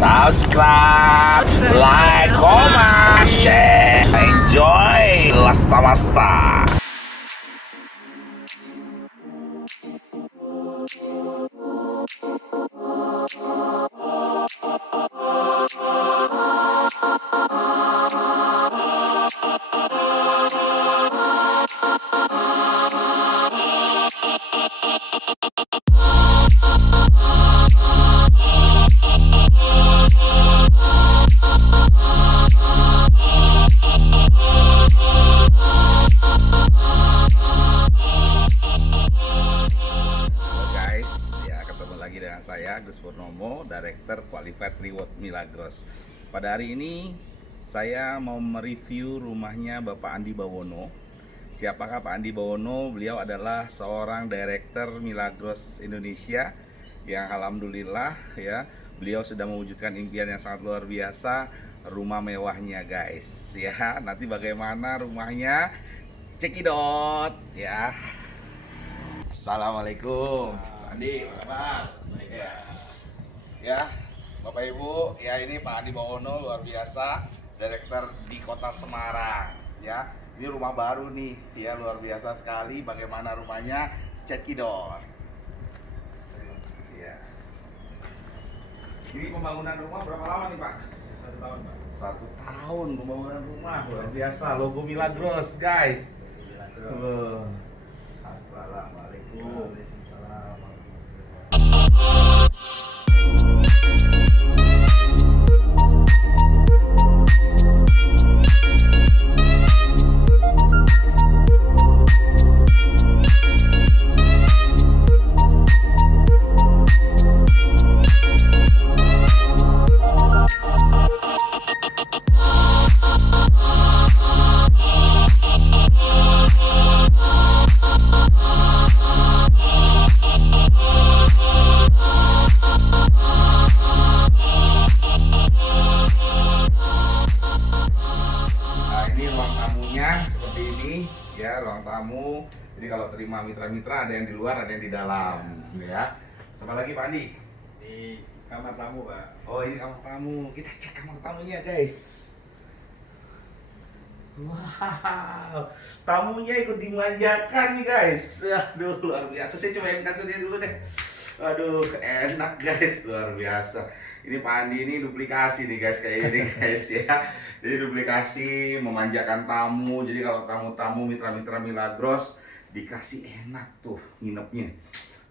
subscribe, like, comment, share, enjoy Lasta Masta. Dengan saya Gus Purnomo, Director Qualified Reward Milagros. Pada hari ini saya mau mereview rumahnya Bapak Andi Bawono. Siapakah Pak Andi Bawono? Beliau adalah seorang Director Milagros Indonesia yang alhamdulillah ya, beliau sudah mewujudkan impian yang sangat luar biasa, rumah mewahnya guys. Ya, nanti bagaimana rumahnya? Cekidot ya. Assalamualaikum. Andi, apa? Ya, Bapak Ibu, ya ini Pak Andi Bawono luar biasa, Direktur di Kota Semarang. Ya, ini rumah baru nih, ya luar biasa sekali. Bagaimana rumahnya? Cekidot. Ya. Ini pembangunan rumah berapa lama nih Pak? 1 tahun Pak. 1 tahun pembangunan rumah, luar biasa. Logo Milagros guys. Assalamualaikum. Seperti ini ya, ruang tamu. Jadi kalau terima mitra-mitra ada yang di luar, ada yang di dalam ya. Sama lagi Pak Andi? Di kamar tamu Pak. Oh ini kamar tamu. Kita cek kamar tamunya guys. Wow, tamunya ikut dimanjakan nih guys. Aduh luar biasa. Saya cobain kasurnya dulu deh. Aduh enak guys, luar biasa. Ini Pak Andi ini duplikasi nih guys, kayak ini guys ya. Jadi duplikasi, memanjakan tamu. Jadi kalau tamu-tamu mitra-mitra Milagros dikasih enak tuh nginepnya.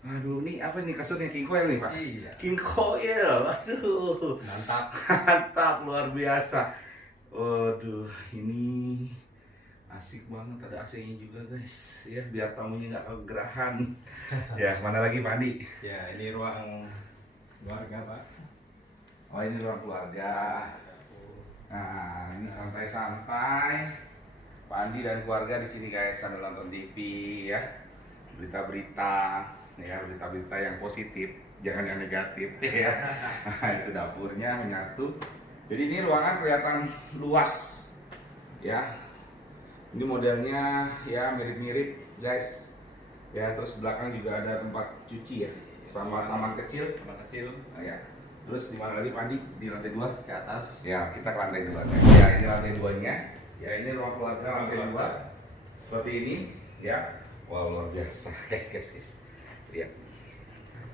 Aduh, ini apa nih kasurnya, King Coil nih Pak? Iya. King Coil, aduh. Mantap. Mantap, luar biasa. Waduh, ini asik banget, ada AC-nya juga guys. Ya, biar tamunya nggak kegerahan. Ya, mana lagi Pak Andi? Ya, ini ruang keluarga Pak. Oh, ini ruang keluarga. Nah, ini santai-santai. Pak Andi dan keluarga di sini guys, sambil nonton TV ya. Berita-berita ya, berita-berita yang positif, jangan yang negatif ya. Nah, itu dapurnya menyatu. Jadi ini ruangan kelihatan luas ya. Ini modelnya ya mirip-mirip guys. Ya, terus belakang juga ada tempat cuci ya, sama taman kecil. Taman kecil. Nah, ya. Terus di mana lagi Pak Andi? Di lantai 2 Ke atas. ya, kita ke lantai 2 ya. Ini lantai 2-nya ya, ini ruang keluarga lantai 2 seperti ini ya. Wow, luar biasa guys. Lihat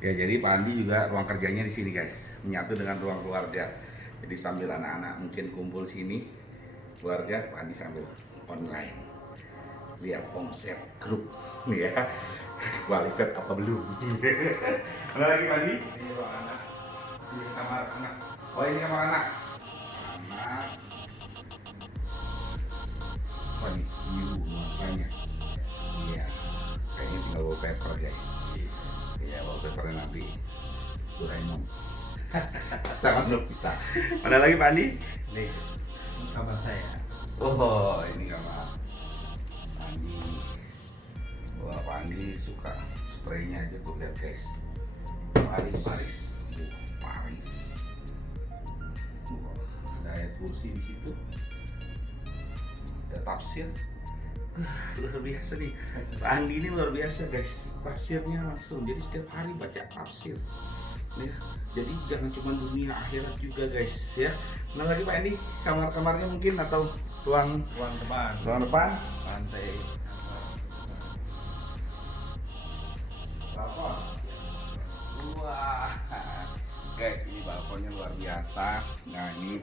ya, jadi Pak Andi juga ruang kerjanya di sini guys, menyatu dengan ruang keluarga. Jadi sambil anak-anak mungkin kumpul sini keluarga, Pak Andi sambil online lihat omset grup ya. Qualified apa belum? Ada lagi Pak Andi? Ini ruang anak. Ini kamar anak. Oh ini kamar anak. Anak. Apa nih? View nuansanya. Iya. Kayaknya tinggal wallpaper guys. Iya, wallpapernya nanti Doraemon. Sama Nobita. Mana lagi Pak Andi? Nih, kamar saya. Oh ini kamar Pak Andi. Wah, Pak Andi suka spraynya aja tuh, lihat guys. Paris. Ada ayat kursi di situ. Ada tafsir. Luar biasa nih. Pak Andi ini luar biasa guys. Tafsirnya langsung. Jadi setiap hari baca tafsir. Ya. Jadi jangan cuma dunia, akhirat juga guys ya. Nah lagi Pak Andi, kamar-kamarnya mungkin atau ruang Depan. ruang depan. Lantai. Balkon. Wah, guys ini balkonnya luar biasa. Nah ini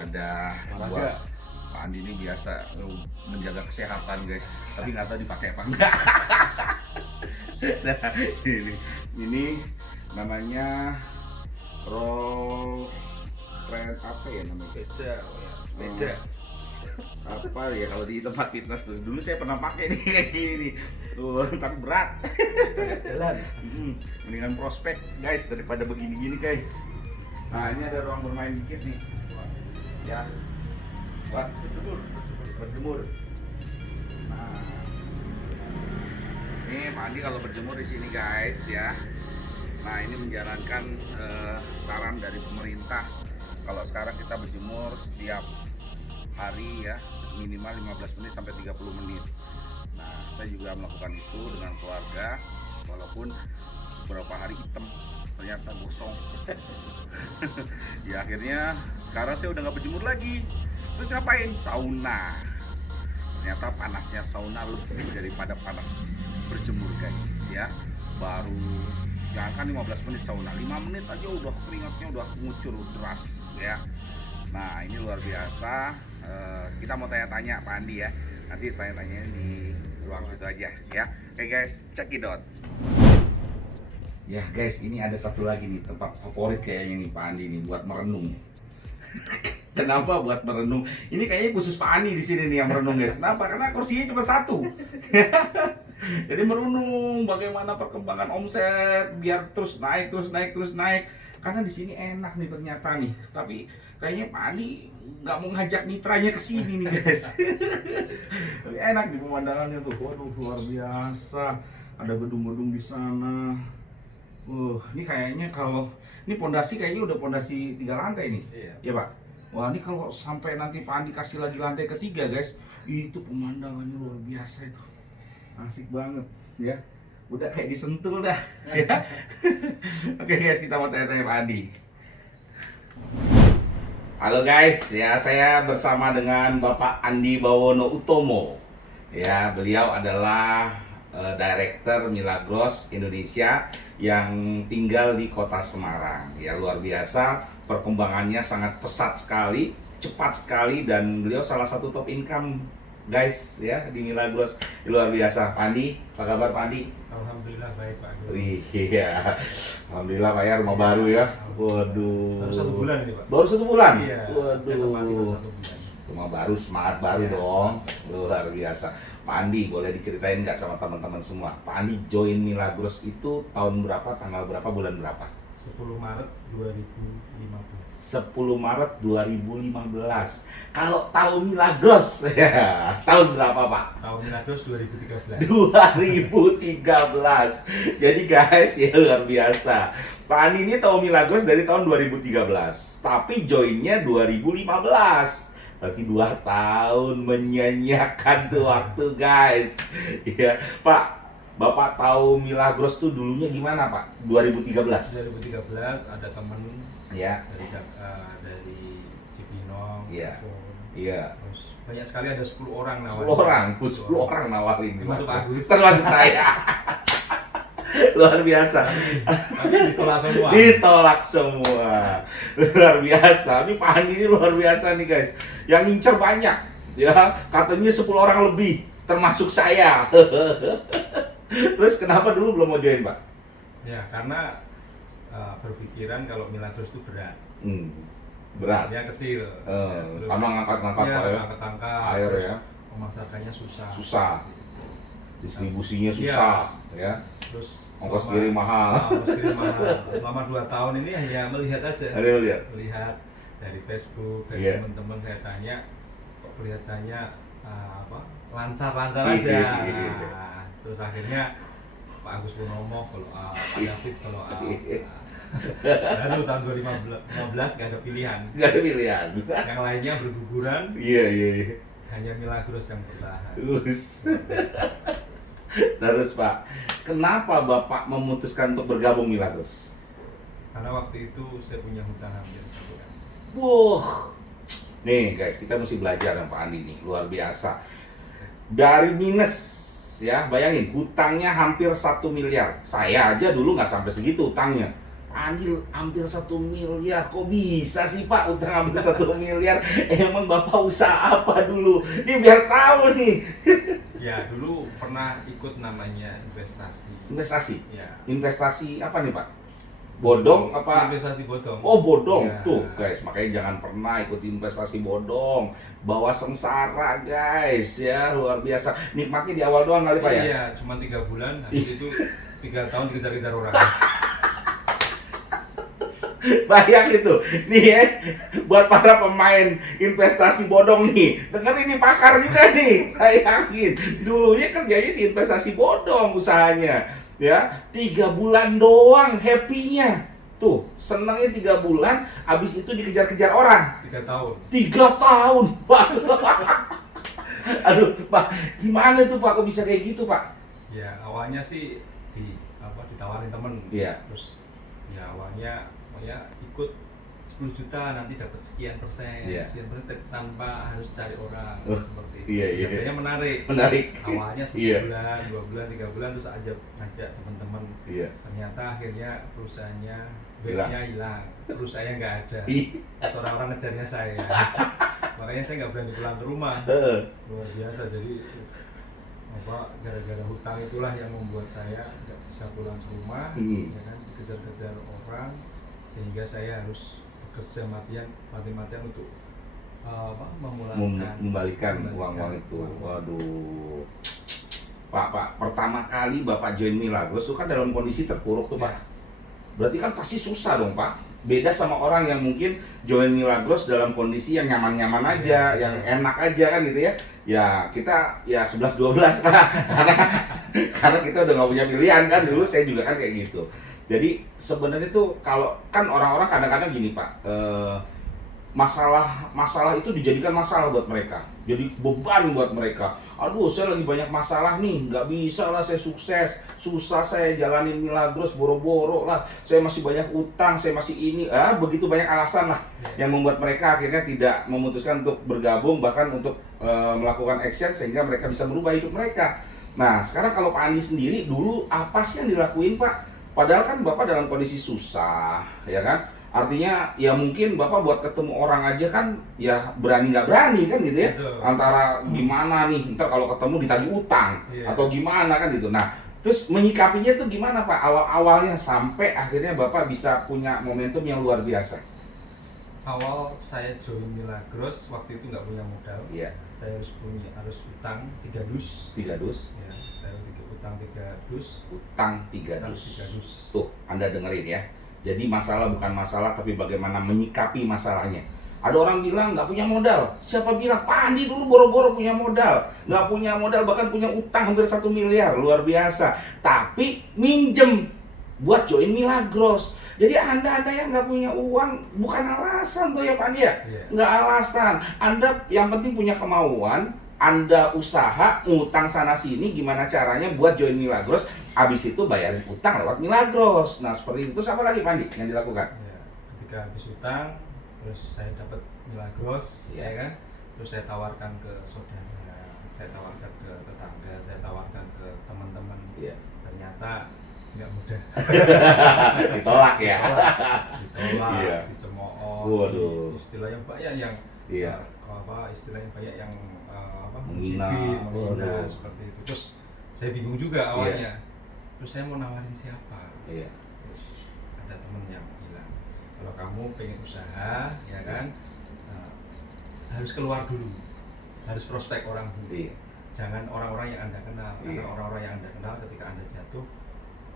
ada buat Pak Andi ini biasa menjaga kesehatan guys. Tapi nggak tahu dipakai apa enggak. Nah ini namanya roll trend apa ya namanya? Beda. Apa ya kalau di tempat fitness tuh dulu saya pernah pakai nih kayak gini nih tapi berat Jalan. mendingan prospek guys daripada begini-gini guys. Nah ini ada ruang bermain dikit nih ya buat berjemur. Nah ini Pak Andi kalau berjemur di sini guys ya. Nah ini menjalankan saran dari pemerintah kalau sekarang kita berjemur setiap hari ya minimal 15 menit sampai 30 menit. Nah saya juga melakukan itu dengan keluarga walaupun beberapa hari hitam ternyata gosong. Ya akhirnya sekarang saya udah nggak berjemur lagi. Terus ngapain? Sauna. Ternyata panasnya sauna lebih daripada panas berjemur guys ya. Baru jangan 15 menit sauna, 5 menit aja udah keringatnya udah ngucur deras ya. Nah ini luar biasa. Kita mau tanya-tanya Pak Andi ya. Nanti tanya-tanya di ruang situ aja ya. Oke guys, check it out. Ya guys, ini ada satu lagi nih tempat favorit kayaknya nih Pak Andi nih buat merenung. Kenapa buat merenung? Ini kayaknya khusus Pak Andi di sini nih yang merenung guys. Kenapa? Karena kursinya cuma satu. Jadi merenung bagaimana perkembangan omset biar terus naik. Karena di sini enak nih ternyata nih. Tapi kayaknya Pak Andi nggak mau ngajak mitranya ke sini nih guys. Tapi enak di pemandangannya tuh. Waduh luar biasa. Ada gedung-gedung di sana. Ini kayaknya kalau ini pondasi kayaknya udah pondasi 3 lantai nih. Iya. Ya Pak. Wah ini kalau sampai nanti Pak Andi kasih lagi lantai ketiga guys, itu pemandangannya luar biasa itu. Asik banget ya. Udah kayak disentul dah ya. Oke guys, kita mau tanya-tanya Pak Andi. Halo guys, ya saya bersama dengan Bapak Andi Bawono Utomo. Ya, beliau adalah Director Milagros Indonesia yang tinggal di Kota Semarang. Ya, luar biasa, perkembangannya sangat pesat sekali, cepat sekali dan beliau salah satu top income guys ya di Milagros. Luar biasa. Pak Andi, apa kabar Pak Andi? Alhamdulillah baik Pak. Wih, iya. Alhamdulillah Pak ya, rumah baru ya. Waduh. Baru 1 bulan ini Pak. Baru 1 bulan? Iya. Waduh. Saya tempati baru 1 bulan. Rumah baru, semangat baru Iya, dong. Luar biasa. Pak Andi, boleh diceritain nggak sama teman-teman semua? Pak Andi join Milagros itu tahun berapa, tanggal berapa, bulan berapa? 10 Maret 2015. 10 Maret 2015. Kalau tahun Milagros, ya, tahun berapa Pak? Tahun Milagros 2013. 2013. Jadi guys, ya luar biasa. Pak Andi ini tahu Milagros dari tahun 2013, tapi joinnya 2015. Berarti 2 tahun menyanyiakan tuh waktu guys. Ya, Pak. Bapak tahu Milagros tuh dulunya gimana Pak? 2013. 2013 ada temen Ya. dari Cibinong, Iya. telepon. Iya. Terus banyak sekali ada 10 orang nawarin. 10 orang, 10 orang nawarin. Termasuk Agus. Termasuk saya. Luar biasa. Tapi ditolak semua. Ditolak semua. Luar biasa. Ini Pak Andi ini luar biasa nih guys. Yang ngincer banyak. Ya, katanya 10 orang lebih, termasuk saya. Terus kenapa dulu belum mau join Pak? Ya karena berpikiran kalau Milagros itu berat. Berat. Dia kecil. Karena ngangkat-ngangkat ya, air. ngangkat-ngangkat. Air terus ya. Pemasakannya susah. Susah. Distribusinya susah, ya. Terus Ongkos kirim mahal. Ongkos kirim mahal. Selama 2 tahun ini hanya melihat aja. Lihat. Dari Facebook, dari Iya. teman-teman saya tanya, kok kelihatannya lancar-lancar aja. Terus akhirnya Pak Agus Purnomo kalau Pak David kalau baru tahun 2015 gak ada pilihan. Gak ada pilihan. Yang lainnya berguguran. Iya. Hanya Milagros yang bertahan. Terus Pak, kenapa Bapak memutuskan untuk bergabung Milagros? Karena waktu itu saya punya hutang hampir 1 M. Wah, nih guys, kita mesti belajar sama Pak Andi nih, luar biasa. Dari minus, ya bayangin, hutangnya hampir 1 miliar. Saya aja dulu nggak sampai segitu hutangnya. Pak Andi hampir 1 miliar, kok bisa sih Pak utang hampir 1 miliar? Emang Bapak usaha apa dulu? Ini biar tahu nih. Ya, dulu pernah ikut namanya investasi. Investasi? Ya. Investasi apa nih Pak? Bodong apa? Investasi bodong. Oh bodong, Ya. tuh guys, makanya jangan pernah ikut investasi bodong. Bawa sengsara guys, ya luar biasa. Nikmatnya di awal doang kali Pak ya? Iya, cuma 3 bulan, habis itu 3 tahun dikejar-kejar orang. Bayang itu, nih ya, buat para pemain investasi bodong nih, dengerin ini pakar juga nih, bayangin, dulunya kerjanya di investasi bodong usahanya, ya, 3 bulan doang happy-nya, tuh, senangnya 3 bulan, abis itu dikejar-kejar orang, 3 tahun. 3 tahun, Pak. Aduh, Pak, gimana tuh Pak, kok bisa kayak gitu Pak? Ya, awalnya sih ditawarin temen. Iya. Terus ya awalnya ikut 10 juta nanti dapat sekian persen, Iya. sekian persen tanpa harus cari orang Oh, seperti itu. iya, iya. Katanya menarik. Menarik. Awalnya 1 Iya. bulan, 2 bulan, 3 bulan terus ngajak teman-teman. Iya. Ternyata akhirnya perusahaannya Hilang. webnya hilang, perusahaannya nggak ada. Ih. Terus orang-orang ngejarnya saya. Makanya saya nggak berani pulang ke rumah. Heeh. Luar biasa, jadi gara-gara hutang itulah yang membuat saya nggak bisa pulang ke rumah, ya kan, dikejar-kejar orang, sehingga saya harus bekerja mati-matian untuk Membalikan uang-uang itu. Waduh. Pak, pertama kali Bapak join Milagros itu kan dalam kondisi terpuruk tuh Pak. Ya. Berarti kan pasti susah dong Pak. Beda sama orang yang mungkin join Milagros dalam kondisi yang nyaman-nyaman aja, yang enak aja kan gitu ya. Ya kita ya 11-12 lah. karena kita udah nggak punya pilihan kan, dulu saya juga kan kayak gitu. Jadi sebenarnya tuh kalau kan orang-orang kadang-kadang gini Pak, masalah itu dijadikan masalah buat mereka, jadi beban buat mereka. Aduh, saya lagi banyak masalah nih, nggak bisa lah saya sukses, susah saya jalanin Milagros, boro-boro lah, saya masih banyak utang, saya masih ini, begitu banyak alasan lah yang membuat mereka akhirnya tidak memutuskan untuk bergabung, bahkan untuk melakukan action sehingga mereka bisa merubah hidup mereka. Nah, sekarang kalau Pak Andi sendiri dulu apa sih yang dilakuin Pak? Padahal kan Bapak dalam kondisi susah, ya kan? Artinya ya mungkin Bapak buat ketemu orang aja kan ya berani nggak berani kan gitu ya. Betul. Antara gimana nih, ntar kalau ketemu ditagih utang Iya. atau gimana kan gitu. Nah, terus menyikapinya tuh gimana Pak awal-awalnya sampai akhirnya Bapak bisa punya momentum yang luar biasa? Awal saya join Milagros waktu itu nggak punya modal. Iya. Saya harus utang 3 dus. 3 dus. Ya, saya utang 3 dus. Utang 3 Utang dus. 3 dus. Tuh, Anda dengerin ya. Jadi masalah bukan masalah, tapi bagaimana menyikapi masalahnya. Ada orang bilang nggak punya modal. Siapa bilang? Pak Andi dulu boro-boro punya modal. Nggak punya modal, bahkan punya utang hampir 1 miliar. Luar biasa. Tapi minjem buat join Milagros. Jadi Anda yang nggak punya uang, bukan alasan tuh ya Pak Andi ya? Iya. Nggak alasan. Anda yang penting punya kemauan, Anda usaha, ngutang sana sini, gimana caranya buat join Milagros. Abis itu bayarin utang lewat Milagros. Nah seperti itu. Terus apa lagi Pak Andi yang dilakukan? Ya, ketika habis utang, terus saya dapat Milagros, ya kan? Terus saya tawarkan ke saudara, saya tawarkan ke tetangga, saya tawarkan ke teman-teman. Iya. Ternyata nggak mudah. Ditolak ya. Ditolak, Iya. dicemooh. Waduh. Istilahnya banyak yang Iya. istilahnya banyak yang Menghina. menghina Waduh. seperti itu. Terus saya bingung juga awalnya. Terus saya mau nawarin siapa? Iya. Terus ada temen yang bilang, kalau kamu pengen usaha, ya kan, harus keluar dulu, harus prospek orang dulu. Iya. Jangan orang-orang yang Anda kenal, karena Iya. orang-orang yang Anda kenal ketika Anda jatuh,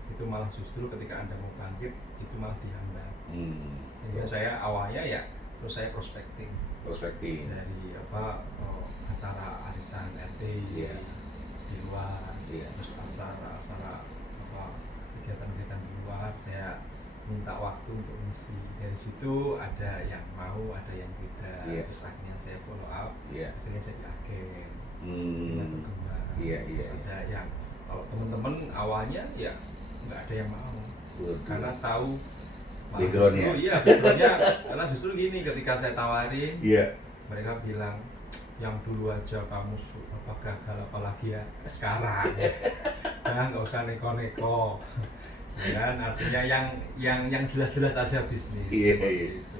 itu malah justru ketika Anda mau bangkit, itu malah dihambat. Sehingga saya awalnya ya, terus saya prospecting Perspektif. dari acara arisan RT Iya. di luar, Iya. terus acara kegiatan-kegiatan di luar, saya minta waktu untuk mengisi. Dari situ ada yang mau, ada yang tidak. Iya. Terus akhirnya saya follow up, Iya. akhirnya jadi agen, akhirnya berkembang. Iya, iya, Terus iya. ada yang kalau teman-teman awalnya ya nggak ada yang mau, Betul. karena tahu Malah Backgroundnya. justru, iya backgroundnya, karena justru gini, ketika saya tawarin, Iya. mereka bilang yang dulu aja kamu apa gagal, apalagi ya sekarang. Jangan, nggak usah neko-neko. Ya kan, artinya yang jelas-jelas aja bisnis. Iya, Seperti iya. itu.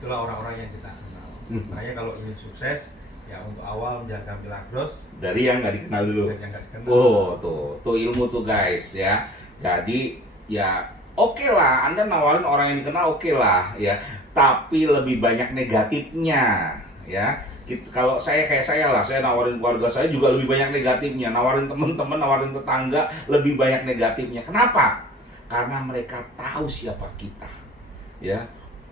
Itulah orang-orang yang kita kenal. Makanya kalau ingin sukses, ya untuk awal menjaga Milagros Dari yang nggak dikenal dulu. dan yang nggak dikenal. Oh, tuh ilmu tuh guys ya. Jadi ya oke lah, Anda nawarin orang yang dikenal oke lah ya. Tapi lebih banyak negatifnya ya. Kalau kayak saya lah, saya nawarin keluarga saya juga lebih banyak negatifnya. Nawarin teman-teman, nawarin tetangga lebih banyak negatifnya. Kenapa? Karena mereka tahu siapa kita. Ya,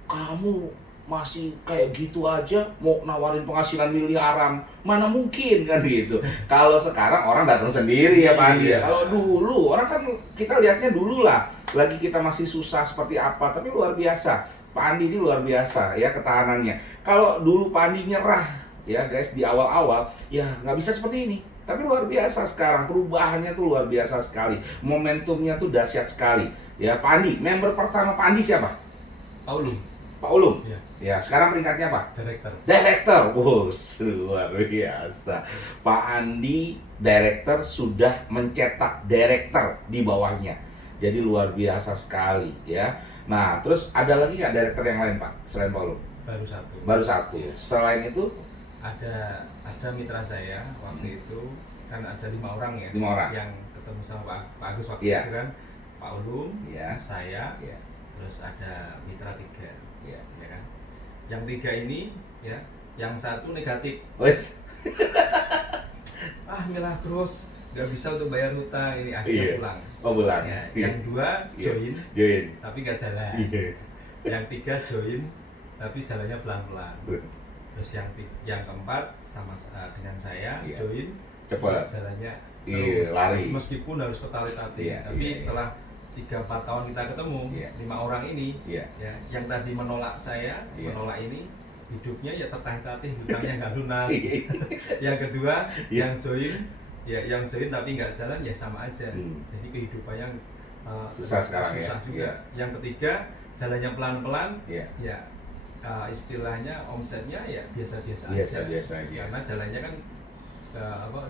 kamu masih kayak gitu aja mau nawarin penghasilan miliaran, mana mungkin kan gitu. Kalau sekarang orang datang sendiri ya Pak Andi ya. Kalau dulu orang kan kita lihatnya dulu lah, lagi kita masih susah seperti apa, tapi luar biasa. Pak Andi ini luar biasa ya ketahanannya. Kalau dulu Pak Andi nyerah ya guys di awal-awal ya nggak bisa seperti ini. Tapi luar biasa sekarang, perubahannya tuh luar biasa sekali. Momentumnya tuh dahsyat sekali. Ya Pak Andi, member pertama Pak Andi siapa? Paulum. Pak Ulum? Iya. Ya, sekarang peringkatnya apa? Director. Director. Wow, luar biasa. Pak Andi, director sudah mencetak director di bawahnya. Jadi luar biasa sekali ya. Nah, terus ada lagi nggak director yang lain Pak, selain Pak Ulum? Baru satu. Baru satu. Selain itu? Ada mitra saya waktu itu, kan ada 5 orang ya. 5 orang. Yang ketemu sama Pak Agus waktu Iya. itu kan. Pak Ulum, Iya. saya, Iya. terus ada mitra 3. Iya. Ya kan. Yang 3 ini ya, yang satu negatif. Wes. Milagros nggak bisa untuk bayar hutang, ini Iya. akhirnya pulang. Oh, pulang. Ya, Iya. yang 2 Iya. join, Join. tapi nggak jalan. Iya. Yang 3 join, tapi jalannya pelan-pelan. Terus yang keempat sama dengan saya Iya. join, Cepat. terus jalannya Iya, terus, lari. meskipun harus ketarik-tarik. Iya, Tapi iya, iya. setelah 3-4 tahun kita ketemu, Iya. 5 orang ini, Iya. ya, yang tadi menolak saya, Iya. menolak ini, hidupnya ya tertatih-tatih, hutangnya nggak lunas. Iya. Yang kedua, Iya. yang join tapi nggak jalan ya sama aja. Hmm. Jadi kehidupannya Susah sekarang ya. susah juga. Iya. Yang ketiga, jalannya pelan-pelan, Iya. ya istilahnya omsetnya ya biasa-biasa aja. Biasa-biasa aja. Karena jalannya kan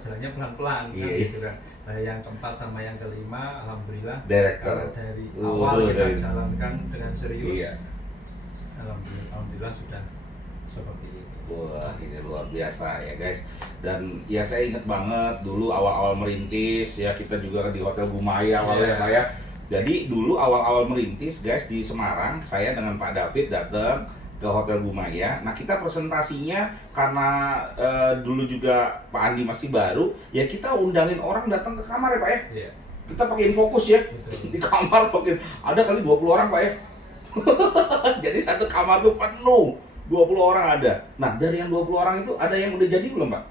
jalannya pelan-pelan kan Iya. gitu kan. Nah, yang keempat sama yang kelima alhamdulillah Director. karena dari awal kita dari- jalankan dengan serius. Iya. Alhamdulillah sudah seperti ini. Wah, ini luar biasa ya guys. Dan ya saya ingat banget dulu awal-awal merintis ya, kita juga di Hotel Bumaya awalnya Iya. Pak ya. Jadi dulu awal-awal merintis guys di Semarang, saya dengan Pak David datang ke Hotel Bumaya. Nah, kita presentasinya karena dulu juga Pak Andi masih baru, ya kita undangin orang datang ke kamar ya Pak ya. Iya. Kita pakai infokus ya. Betul. Di kamar pakai ada kali 20 orang Pak ya. Jadi satu kamar tuh penuh. 20 orang ada. Nah, dari yang 20 orang itu ada yang udah jadi belum, Pak?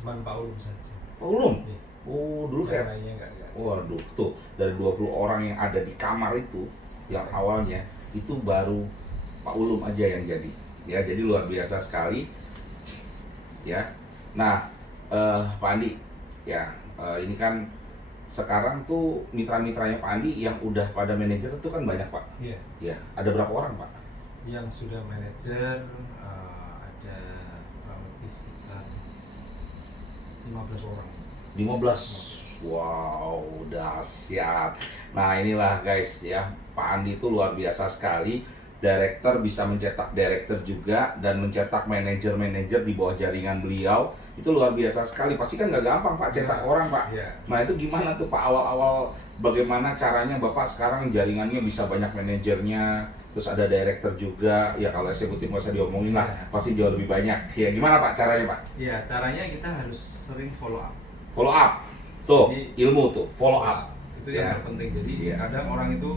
Cuman Pak Ulum saja. Oh, belum? Iya. Oh, dulu Yang kayak lainnya nggak. waduh, tuh dari 20 orang yang ada di kamar itu yang awalnya itu baru Pak Ulum aja yang jadi. Ya, jadi luar biasa sekali. Ya. Nah, Pak Andi, ya, ini kan sekarang tuh mitra-mitranya Pak Andi yang udah pada manajer itu kan banyak, Pak. Iya. Ya, ada berapa orang, Pak? Yang sudah manajer ada kurang lebih sekitar 15 orang. 15. Wow, dahsyat. Nah, inilah guys ya, Pak Andi itu luar biasa sekali. Director bisa mencetak director juga dan mencetak manajer-manajer di bawah jaringan beliau. Itu luar biasa sekali. Pasti kan nggak gampang Pak cetak orang Pak. Iya. Nah, itu gimana tuh Pak awal-awal, bagaimana caranya Bapak sekarang jaringannya bisa banyak manajernya, terus ada director juga. Ya kalau eksekutif nggak usah diomongin lah, Iya. pasti jauh lebih banyak. Ya gimana Pak caranya Pak? Iya, caranya kita harus sering follow up. Follow up. Tuh, Jadi, ilmu tuh, follow up. Itu yang Ya. terpenting. Jadi Iya. kadang orang itu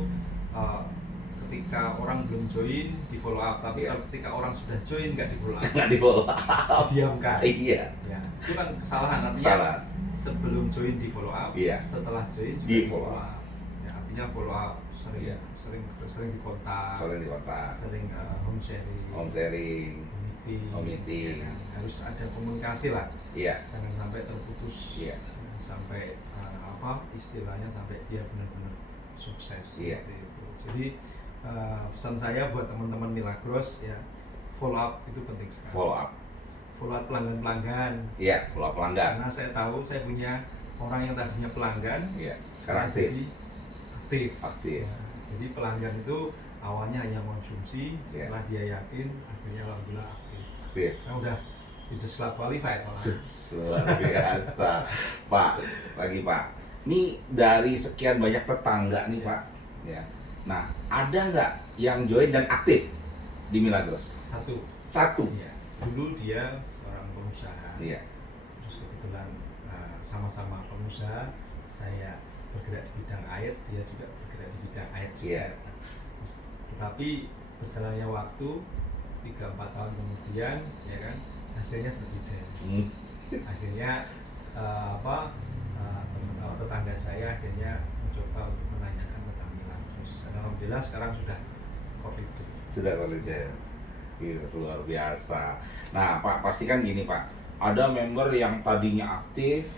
ketika orang belum join di follow up, tapi Iya. ketika orang sudah join nggak di follow up, Nggak di follow up. diamkan. Iya. Ya, itu kan kesalahan. Artinya Salah. sebelum join di follow up, Iya. setelah join juga Di di follow follow up. Ya, artinya follow up sering Iya. sering dikontak, Soalnya di kota. sering home sharing, Home sharing. meeting, Home meeting. ya kan? Harus ada komunikasi lah, Iya. jangan sampai terputus, Iya. sampai istilahnya sampai dia benar-benar sukses Iya. seperti itu. Jadi pesan saya buat teman-teman Milagros ya, follow up itu penting sekali. Follow up pelanggan-pelanggan. Iya, follow up pelanggan. Karena saya tahu saya punya orang yang tadinya pelanggan, Iya, sekarang aktif. jadi aktif. Aktif. Nah, jadi pelanggan itu awalnya hanya konsumsi, setelah dia yakin, akhirnya alhamdulillah aktif. Aktif. Saya udah sudah qualified malah. Luar biasa. Pak, lagi Pak. Ini dari sekian banyak tetangga nih Pak. Ya. Nah, ada nggak yang join dan aktif di Milagros? Satu. Ya. Dulu dia seorang pengusaha. Iya. Terus kebetulan sama-sama pengusaha, saya bergerak di bidang air, dia juga bergerak di bidang air juga. Iya. Terus, tetapi berjalannya waktu 3-4 tahun kemudian, ya kan, hasilnya berbeda. Akhirnya tetangga saya akhirnya mencoba untuk menanyakan tentang Milagros. Alhamdulillah sekarang sudah kopi itu. Sudah validate. Iya, luar biasa. Nah, Pak, pastikan gini, Pak. Ada member yang tadinya aktif,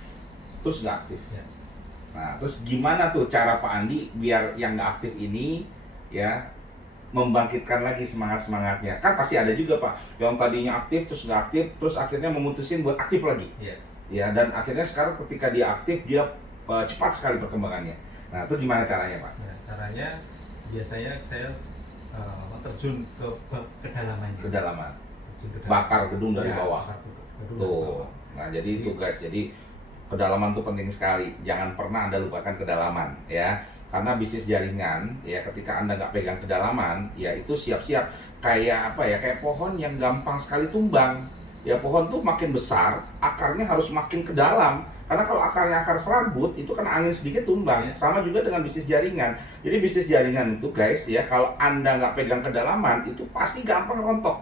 terus nggak aktif. Ya. Nah, terus gimana tuh cara Pak Andi biar yang nggak aktif ini, ya, membangkitkan lagi semangat-semangatnya? Kan pasti ada juga, Pak, yang tadinya aktif, terus nggak aktif, terus akhirnya memutusin buat aktif lagi. Ya. Ya, dan akhirnya sekarang ketika dia aktif, dia cepat sekali perkembangannya. Nah, itu gimana caranya, Pak? Ya, caranya biasanya saya terjun ke kedalaman. Kedalaman. Bakar gedung dari bawah. Gedung Tuh. dari bawah. Nah, jadi itu guys, jadi kedalaman tuh penting sekali. Jangan pernah Anda lupakan kedalaman, ya. Karena bisnis jaringan, ya, ketika Anda nggak pegang kedalaman, ya itu siap-siap kayak apa ya? Kayak pohon yang gampang sekali tumbang. Ya, pohon tuh makin besar, akarnya harus makin ke dalam. Karena kalau akarnya akar serabut, itu kan angin sedikit tumbang. Ya. Sama juga dengan bisnis jaringan. Jadi bisnis jaringan itu guys, ya, kalau Anda nggak pegang kedalaman, itu pasti gampang rontok.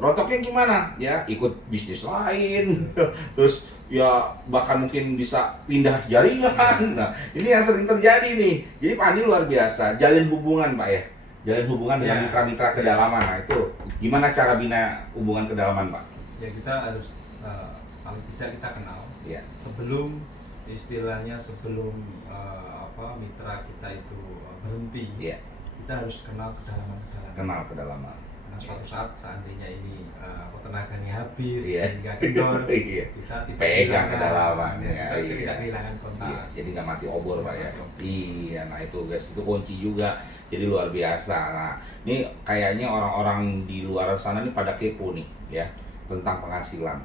Rontoknya gimana? Ya, ikut bisnis lain, terus ya bahkan mungkin bisa pindah jaringan. Nah, ini yang sering terjadi nih. Jadi Pak Andi luar biasa, jalin hubungan Pak ya. Jalin hubungan dengan mitra-mitra kedalaman. Nah, itu gimana cara bina hubungan kedalaman Pak? Ya, kita harus paling tidak kita kenal. Ya. Sebelum istilahnya mitra kita itu berhenti. Ya. Kita harus kenal kedalaman. Kenal kedalaman. Karena suatu saat seandainya ini tenaganya habis, Iya. sehingga kendor, Iya. kita tidak Pegang kehilangan, kedalaman, ya, ya, kita iya. tidak kehilangan kontak. Iya, jadi nggak mati obor Pak ya. Iya, nah itu guys, itu kunci juga. Jadi luar biasa. Nah, ini kayaknya orang-orang di luar sana nih pada kepo nih ya tentang penghasilan.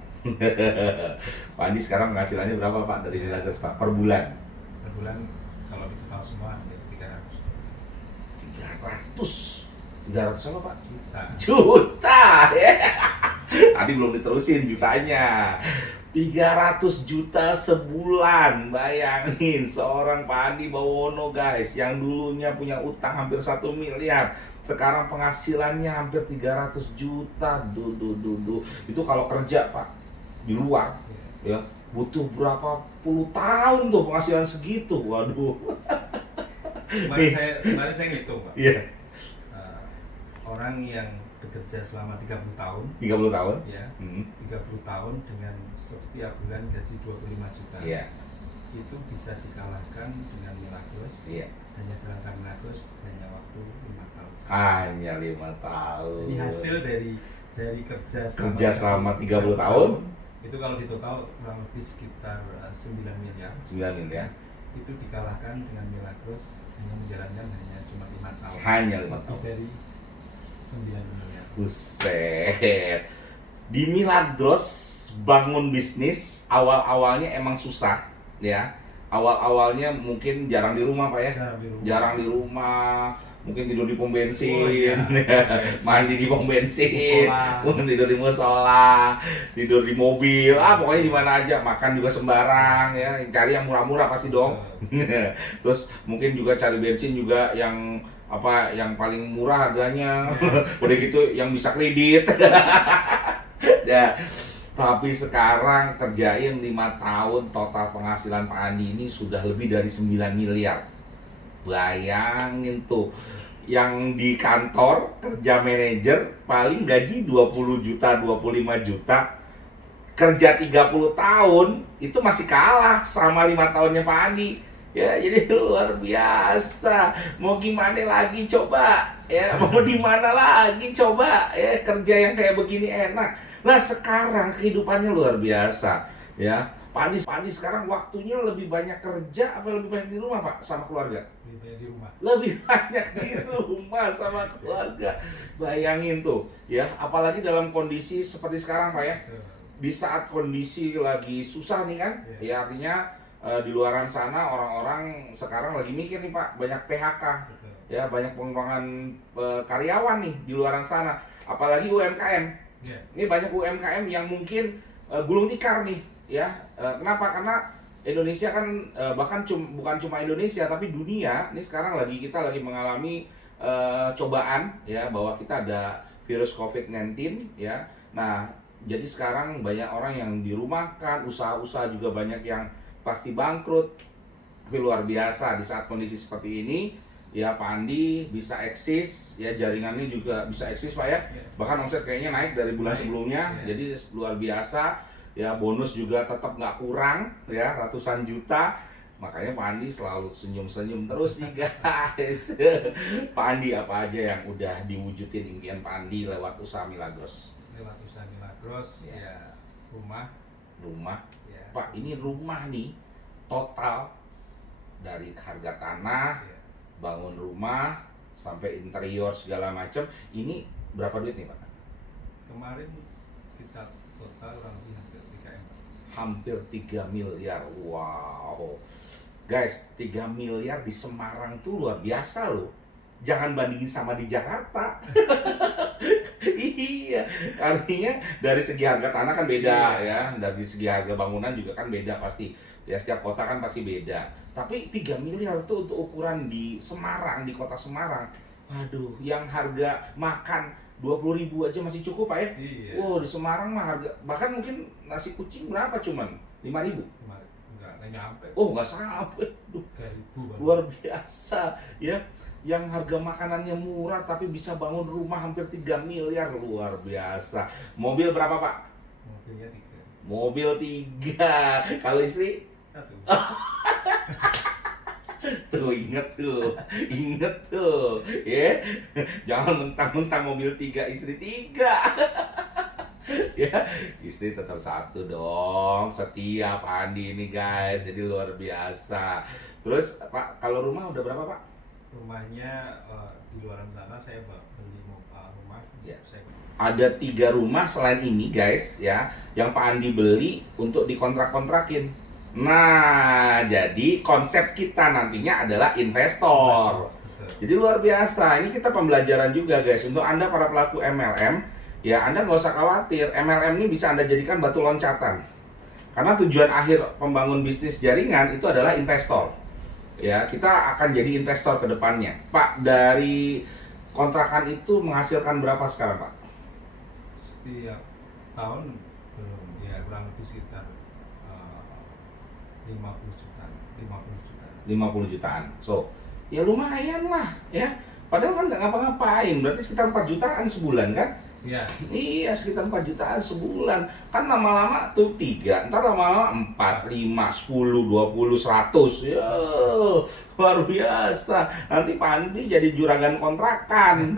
Pak Andi sekarang penghasilannya berapa Pak dari Milagros Pak per bulan? Per bulan kalau kita tahu semua hampir 300 apa Pak? juta. Juta ya. Tadi belum diterusin jutanya. 300 juta sebulan. Bayangin seorang Pak Andi Bawono guys, yang dulunya punya utang hampir 1 miliar, sekarang penghasilannya hampir 300 juta. Itu kalau kerja Pak di luar ya butuh berapa puluh tahun tuh penghasilan segitu. Waduh. Kemarin saya ngitung Pak. Iya. Orang yang bekerja selama 30 tahun 30 tahun? Ya, 30 tahun dengan setiap bulan gaji 25 juta. Iya. Itu bisa dikalahkan dengan Milagros. Iya. Hanya jalankan Milagros hanya waktu 5 tahun saja. Hanya 5 tahun. Jadi hasil dari kerja selama 30 tahun itu kalau ditotal kurang lebih sekitar 9 miliar. 9 miliar. Itu dikalahkan dengan Milagros hanya menjalankan hanya cuma 5 tahun. Hanya 5 Lebih tahun. dari 9 miliar. Buset. Di Milagros bangun bisnis awal-awalnya emang susah ya. Awal-awalnya mungkin jarang di rumah Pak ya. Jarang di rumah. Mungkin tidur di pom bensin, mandi di pom bensin, mungkin tidur di musola, tidur di mobil, pokoknya di mana aja, makan juga sembarang ya, cari yang murah-murah pasti dong. Terus mungkin juga cari bensin juga yang paling murah harganya, udah gitu yang bisa kredit. Ya. Tapi sekarang kerjain 5 tahun total penghasilan Pak Andi ini sudah lebih dari 9 miliar. Bayangin tuh, yang di kantor kerja manajer paling gaji 20 juta, 25 juta. Kerja 30 tahun itu masih kalah sama 5 tahunnya Pak Andi. Ya, jadi luar biasa. Mau gimana lagi coba? Ya, mau di mana lagi coba? Ya, kerja yang kayak begini enak. Nah, sekarang kehidupannya luar biasa. Ya, Pak Andi sekarang waktunya lebih banyak kerja apa lebih banyak di rumah, Pak, sama keluarga? Lebih banyak di rumah. Lebih banyak di rumah sama keluarga. Bayangin tuh, ya, apalagi dalam kondisi seperti sekarang, Pak ya. Di saat kondisi lagi susah nih kan, ya artinya di luaran sana orang-orang sekarang lagi mikir nih Pak, banyak PHK, ya banyak pengurangan karyawan nih di luaran sana, apalagi UMKM. Ini banyak UMKM yang mungkin gulung tikar nih, ya. Kenapa? Karena Indonesia kan bahkan bukan cuma Indonesia tapi dunia ini sekarang kita lagi mengalami cobaan ya bahwa kita ada virus COVID-19 ya. Nah, jadi sekarang banyak orang yang dirumahkan, usaha-usaha juga banyak yang pasti bangkrut. Tapi luar biasa di saat kondisi seperti ini, ya Pak Andi bisa eksis, ya jaringannya juga bisa eksis Pak ya. Bahkan omset kayaknya naik dari bulan sebelumnya, jadi luar biasa. Ya bonus juga tetap nggak kurang, ya ratusan juta. Makanya Pak Andi selalu senyum-senyum terus nih guys. Pak Andi apa aja yang udah diwujudin impian Pak Andi lewat usaha Milagros? Lewat usaha Milagros ya rumah ya. Pak, ini rumah nih total dari harga tanah, bangun rumah sampai interior segala macam, ini berapa duit nih Pak? Kemarin kita total kurang lebih hampir 3 miliar. Wow guys, 3 miliar di Semarang tuh luar biasa loh. Jangan bandingin sama di Jakarta. Iya, artinya dari segi harga tanah kan beda ya, dari segi harga bangunan juga kan beda pasti. Ya setiap kota kan pasti beda. Tapi 3 miliar tuh untuk ukuran di Semarang, di kota Semarang. Waduh, yang harga makan 20.000 aja masih cukup Pak ya? Iya. Wow, di Semarang mah harga bahkan mungkin nasi kucing berapa cuman 5.000? Enggak nyampe. Oh, nggak sampai. 3.000. Luar biasa ya. Yang harga makanannya murah tapi bisa bangun rumah hampir 3 miliar, luar biasa. Mobil berapa Pak? Mobilnya 3. Mobil 3. Kalau istri? 1. Tuh inget tuh ya. Jangan mentang-mentang mobil 3 istri 3. Ya, istri tetap 1 dong, setia Pak Andi ini guys, jadi luar biasa. Terus Pak, kalau rumah udah berapa Pak? Rumahnya di luaran sana saya beli rumah Ya. saya. Ada 3 rumah selain ini guys ya, yang Pak Andi beli untuk dikontrak-kontrakin. Nah, jadi konsep kita nantinya adalah investor. Jadi luar biasa, ini kita pembelajaran juga guys untuk Anda para pelaku MLM. Ya, Anda nggak usah khawatir, MLM ini bisa Anda jadikan batu loncatan. Karena tujuan akhir pembangun bisnis jaringan itu adalah investor. Ya, kita akan jadi investor ke depannya. Pak, dari kontrakan itu menghasilkan berapa sekarang, Pak? Setiap tahun belum, ya kurang lebih sekitar 50 jutaan. So, ya lumayan lah, ya. Padahal kan nggak ngapa-ngapain, berarti sekitar 4 jutaan sebulan kan? Iya. Iya, sekitar 4 jutaan sebulan. Kan lama-lama tuh 3, ntar lama-lama 4, 5, 10, 20, 100. Ya, luar biasa. Nanti Pak Andi jadi juragan kontrakan.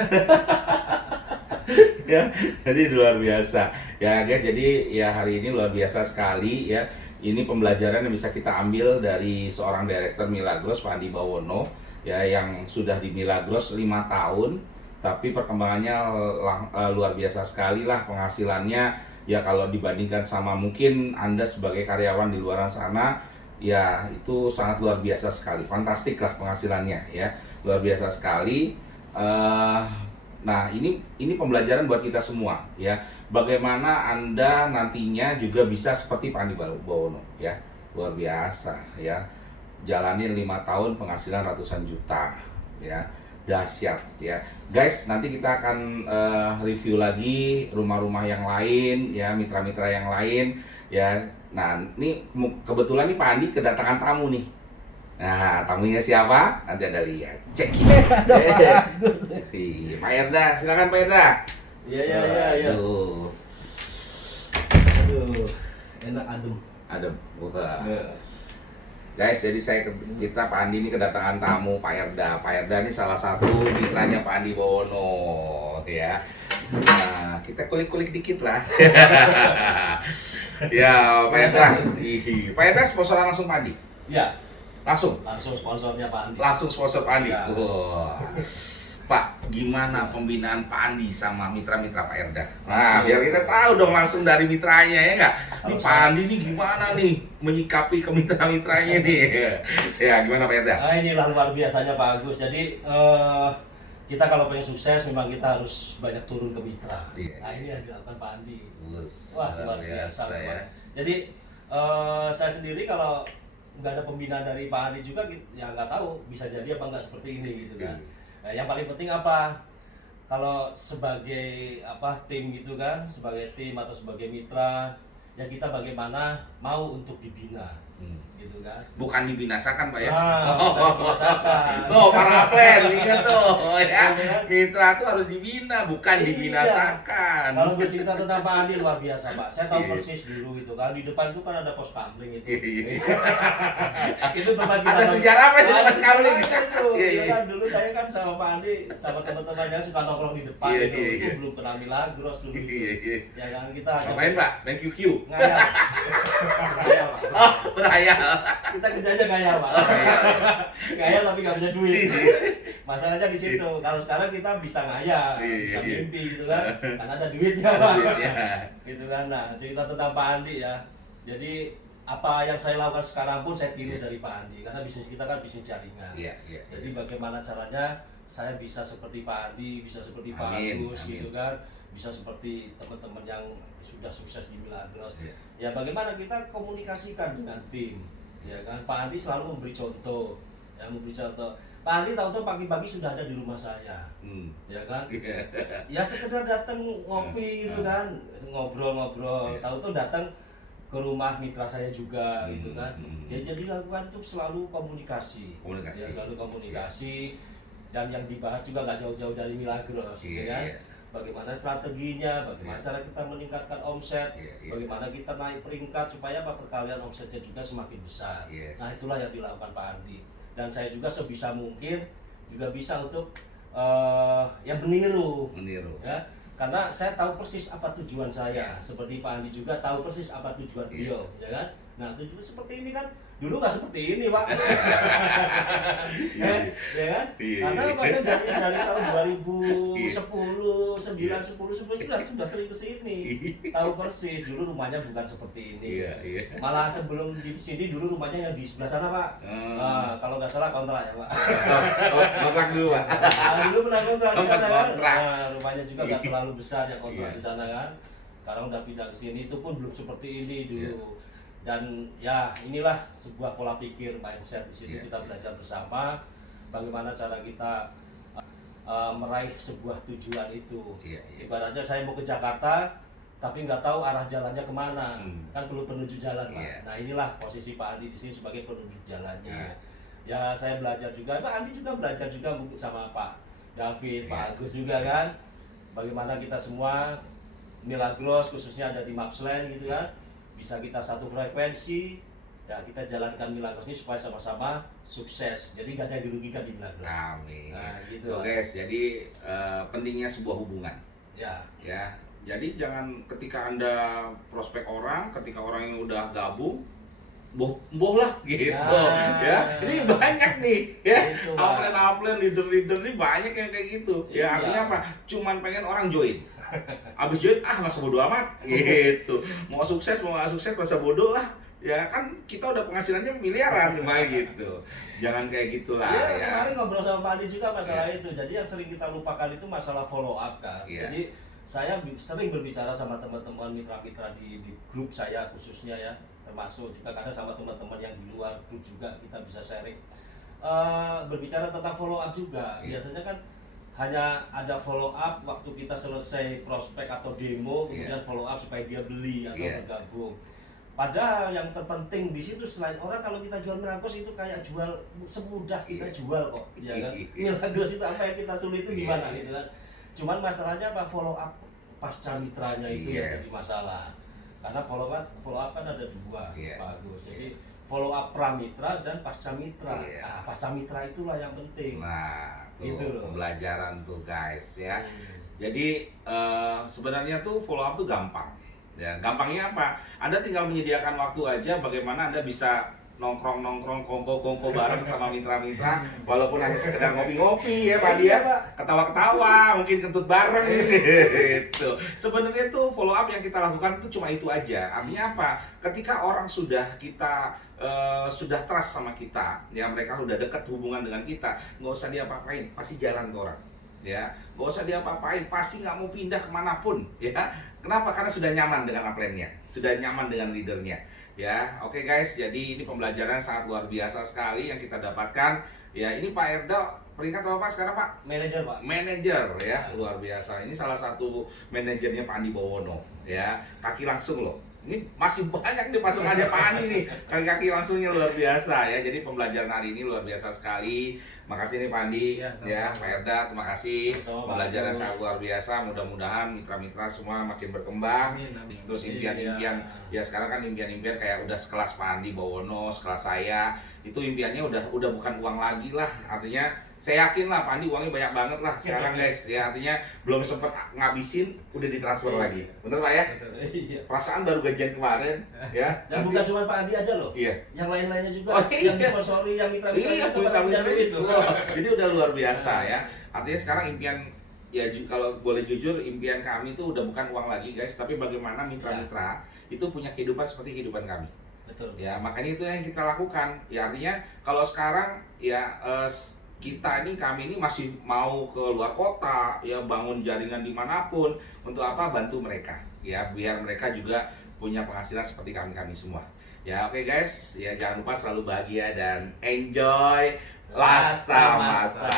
Ya, jadi luar biasa. Ya guys, jadi ya hari ini luar biasa sekali ya. Ini pembelajaran yang bisa kita ambil dari seorang direktur Milagros, Pak Andi Bawono, ya yang sudah di Milagros 5 tahun. Tapi perkembangannya luar biasa sekali lah penghasilannya. Ya kalau dibandingkan sama mungkin Anda sebagai karyawan di luar sana, ya itu sangat luar biasa sekali. Fantastik lah penghasilannya ya, luar biasa sekali. Nah ini pembelajaran buat kita semua ya. Bagaimana Anda nantinya juga bisa seperti Pak Andi Bawono ya, luar biasa ya. Jalanin 5 tahun penghasilan ratusan juta ya. Dahsyat ya guys, nanti kita akan review lagi rumah-rumah yang lain ya, mitra-mitra yang lain ya. Nah ini kebetulan nih Pak Andi kedatangan tamu nih. Nah tamunya siapa? Nanti ada lihat, cek ini. Pak Erda, silakan Pak Erda. Iya. Aduh, Enak adem. buka. Guys, jadi kita Pak Andi ini kedatangan tamu Pak Erda. Pak Erda ini salah satu mitranya Pak Andi Bowono, ya. Nah, kita kulik-kulik dikit lah. Ya, Pak Erda. Pak Erda sponsoran langsung Pak Andi? Ya, Langsung? langsung sponsornya Pak Andi. Langsung sponsor Pak Andi? Ya. Wah. Pak, gimana pembinaan Pak Andi sama mitra-mitra Pak Erda? Nah, biar kita tahu dong langsung dari mitranya, ya nggak? Ini Pak Andi ini gimana nih menyikapi ke mitra-mitranya nih? Ya, gimana Pak Erda? Nah, inilah luar biasanya Pak Agus. Jadi kita kalau pengen sukses memang kita harus banyak turun ke mitra. Iya. Nah, ini yang dilakukan Pak Andi. Wus, Wah, luar biasa. ya. Jadi saya sendiri kalau nggak ada pembinaan dari Pak Andi juga, ya nggak tahu bisa jadi apa nggak seperti ini gitu kan. Nah, yang paling penting apa? Kalau sebagai tim gitu kan, sebagai tim atau sebagai mitra, ya kita bagaimana mau untuk dibina, gitu kan? Bukan dibinasakan Pak ya? Bukan dibinasakan. Oh, para plan, ingat tuh ya. Iya. Mitra tuh harus dibina, bukan Iya. dibinasakan. Kalau bercerita tentang Pak Andi luar biasa Pak. Saya tahu Iya. persis dulu gitu kan. Di depan itu kan ada pos kamling itu. Iya. Itu tempat kita. Ada sejarah apa di Ada pos kamling? sejarahnya itu. Iya, Ya iya. kan dulu saya kan sama Pak Andi sama teman-temannya suka nongkrong di depan Iya, itu. iya, Itu iya. belum pernah Milagros dulu itu. Iya, iya. Ya kan kita Ngapain Pak? Main QQ? ngayal. Ngayal Pak. Oh, berhayal. Kita kerjanya ngayal Pak. Ngayal tapi nggak bisa duit. Masalahnya di situ. Kalau sekarang kita bisa ngayal, Iya, bisa iya. mimpi gitu kan. Karena ada duitnya Pak. Duitnya. Gitu kan. Nah, cerita tentang Pak Andi ya. Jadi apa yang saya lakukan sekarang pun saya tiru Iya. dari Pak Andi karena bisnis kita kan bisnis jaringan. Iya, iya. Jadi bagaimana caranya saya bisa seperti Pak Andi, bisa seperti Pak Amin, Agus amin. gitu kan. Bisa seperti teman-teman yang sudah sukses di Milagros. Iya. Ya bagaimana kita komunikasikan dengan tim. Ya kan Pak Andi selalu memberi contoh. Ya memberi contoh. Pak Andi tahu-tahu pagi-pagi sudah ada di rumah saya. Ya kan? Ya sekedar datang ngopi gitu kan, ngobrol-ngobrol. Tahu-tahu datang ke rumah mitra saya juga gitu kan. Ya jadi lakukan itu selalu komunikasi. Komunikasi. Ya, selalu komunikasi. Dan yang dibahas juga nggak jauh-jauh dari Milagros, gitu kan. Iya. Bagaimana strateginya, bagaimana cara kita meningkatkan omset, Iya, iya. bagaimana kita naik peringkat supaya perkalian omsetnya juga semakin besar. Yes. Nah itulah yang dilakukan Pak Andi. Dan saya juga sebisa mungkin juga bisa untuk yang meniru. Ya, karena saya tahu persis apa tujuan saya, seperti Pak Andi juga tahu persis apa tujuan beliau, ya kan? Nah tujuan seperti ini kan dulu nggak seperti ini Pak. Ya kan? Karena Pak saya dari tahun 2010, 9, 10 sudah sering kesini, tahu persis. Dulu rumahnya bukan seperti ini. Iya. Malah sebelum di sini dulu rumahnya yang di sebelah sana Pak. Nah, kalau nggak salah kontrak ya Pak. Kontrak dulu Pak. Dulu pernah kontrak di Sempat sana kan. kontrak. Nah, rumahnya juga nggak terlalu besar ya kontrak Iya. di sana kan. Sekarang udah pindah ke sini itu pun belum seperti ini dulu. Iya. Dan ya inilah sebuah pola pikir mindset di sini Iya. kita belajar bersama bagaimana cara kita meraih sebuah tujuan itu. Iya. Ibaratnya saya mau ke Jakarta tapi nggak tahu arah jalannya kemana, kan perlu penunjuk jalan Pak. Iya. Nah inilah posisi Pak Andi di sini sebagai penunjuk jalannya. Iya. Ya saya belajar juga, Pak Andi juga belajar juga mungkin sama Pak David, Iya. Pak Agus juga kan. Bagaimana kita semua Milagros khususnya ada di Mapsland gitu kan, bisa kita satu frekuensi, ya kita jalankan Milagros ini supaya sama-sama sukses. Jadi nggak ada yang dirugikan di Milagros. Amin. Nah, gitu. Tuh, guys, jadi pentingnya sebuah hubungan. Ya. Ya, jadi jangan ketika Anda prospek orang, ketika orang yang udah gabung, boh lah gitu. Nah. Ya, ini banyak nih ya. Itu, Pak. Upline leader ini banyak yang kayak gitu. Ya, Iya. artinya apa? Cuman pengen orang join. Abis join, masa bodo amat gitu. Mau sukses, mau nggak sukses, masa bodoh lah. Ya kan kita udah penghasilannya miliaran main gitu. Jangan kayak gitulah Iya, ya. kemarin ngobrol sama Pak Andi juga masalah Iya. itu. Jadi yang sering kita lupakan itu masalah follow up kan. Iya. Jadi saya sering berbicara sama teman-teman mitra-mitra di grup saya khususnya ya, termasuk juga kadang sama teman-teman yang di luar grup juga kita bisa sharing. Berbicara tentang follow up juga. Iya. Biasanya kan hanya ada follow up waktu kita selesai prospek atau demo, kemudian follow up supaya dia beli atau Iya. bergabung. Padahal yang terpenting di situ selain orang kalau kita jual Milagros itu kayak jual semudah kita jual kok, ya kan? Milagros itu apa yang kita sulit itu gimana gitu kan? Cuman masalahnya apa follow up pasca mitranya itu yang Yes. jadi masalah. Karena follow up kan ada dua, Iya. bagus. Jadi follow up pramitra dan pasca mitra. Iya. Nah, pasca mitra itulah yang penting. Nah, tuh Gitu loh. pembelajaran tuh guys ya. Jadi sebenarnya tuh follow up tuh gampang. Ya, gampangnya apa? Anda tinggal menyediakan waktu aja bagaimana Anda bisa nongkrong-nongkrong, kongko-kongko bareng sama mitra-mitra walaupun hanya sekedar ngopi-ngopi ya Pak dia, ketawa-ketawa, mungkin kentut bareng gitu. Sebenarnya tuh follow up yang kita lakukan itu cuma itu aja. Artinya apa? Ketika orang sudah kita sudah trust sama kita, ya mereka sudah dekat hubungan dengan kita, nggak usah dia apa-apain, pasti jalan ke orang. Ya, nggak usah dia apa-apain, pasti nggak mau pindah kemanapun, ya. Kenapa? Karena sudah nyaman dengan upline-nya, sudah nyaman dengan leadernya. Ya, oke guys, jadi ini pembelajaran sangat luar biasa sekali yang kita dapatkan. Ya, ini Pak Erdo peringkat berapa Pak sekarang Pak? Manajer Pak. Manajer ya, luar biasa. Ini salah satu manajernya Pak Andi Bawono, ya. Kaki langsung loh. Ini masih banyak nih pasukannya Pak Andi nih. Kaki langsungnya luar biasa ya. Jadi pembelajaran hari ini luar biasa sekali. Makasih nih Pak Andi, ya, Pak Erda, terima kasih. Pembelajaran sangat luar biasa. Mudah-mudahan mitra-mitra semua makin berkembang. Terus impian-impian, ya sekarang kan impian-impian kayak udah sekelas Pak Andi Bawono, sekelas saya. Itu impiannya udah bukan uang lagi lah. Artinya saya yakin lah Pak Andi uangnya banyak banget lah sekarang guys. Ya artinya belum sempat ngabisin udah ditransfer lagi. Bener Pak ya? Iya. Perasaan baru gajian kemarin ya. Dan bukan cuma Pak Andi aja loh. Iya. Yang lain-lainnya juga. Oh, iya. Yang disponsori, yang mitra-mitra Iya, juga pada mitra-mitra punya itu. duit. Jadi udah luar biasa ya. Artinya sekarang impian ya kalau boleh jujur impian kami itu udah bukan uang lagi guys, tapi bagaimana mitra-mitra itu punya kehidupan seperti kehidupan kami. Betul. Ya, makanya itu yang kita lakukan. Ya artinya kalau sekarang ya kita ini kami ini masih mau ke luar kota ya bangun jaringan dimanapun untuk apa bantu mereka ya biar mereka juga punya penghasilan seperti kami semua ya. Oke guys, ya jangan lupa selalu bahagia dan enjoy Lasta Masta.